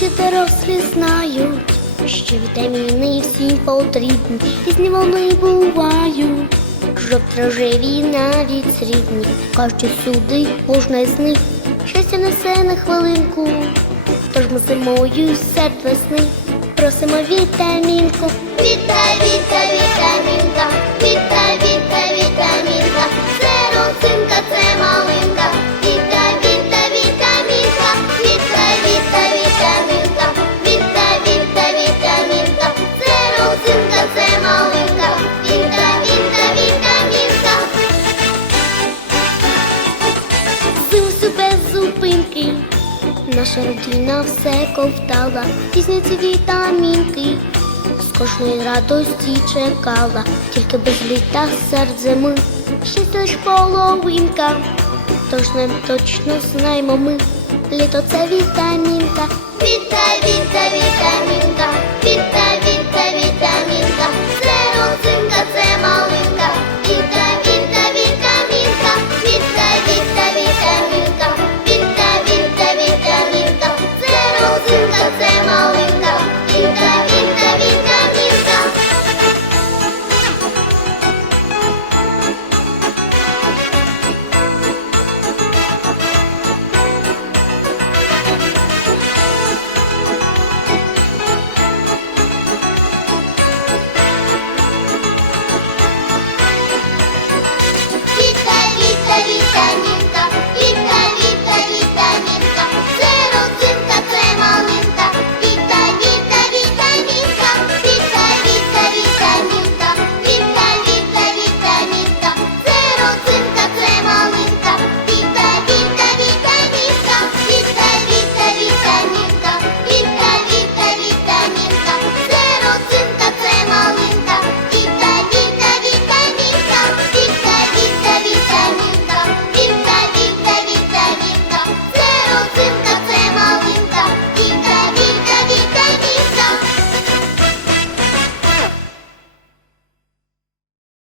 дорослі знають, що вітаміни всім потрібні, різні вони бувають. Жовтрожеві навіть срібні, кажуть, сюди можна з них. Щастя несе на хвилинку, тож ми зимою серед весни просимо вітамінку. Віта, малинка, віта, вітамінка. Зимсу без зупинки. Наша родина все ковтала, різні вітамінки. З кожної радості чекала, тільки без літа серед зими. Щастя лиш половинка, тож не точно знаємо ми. Літо це вітамінка.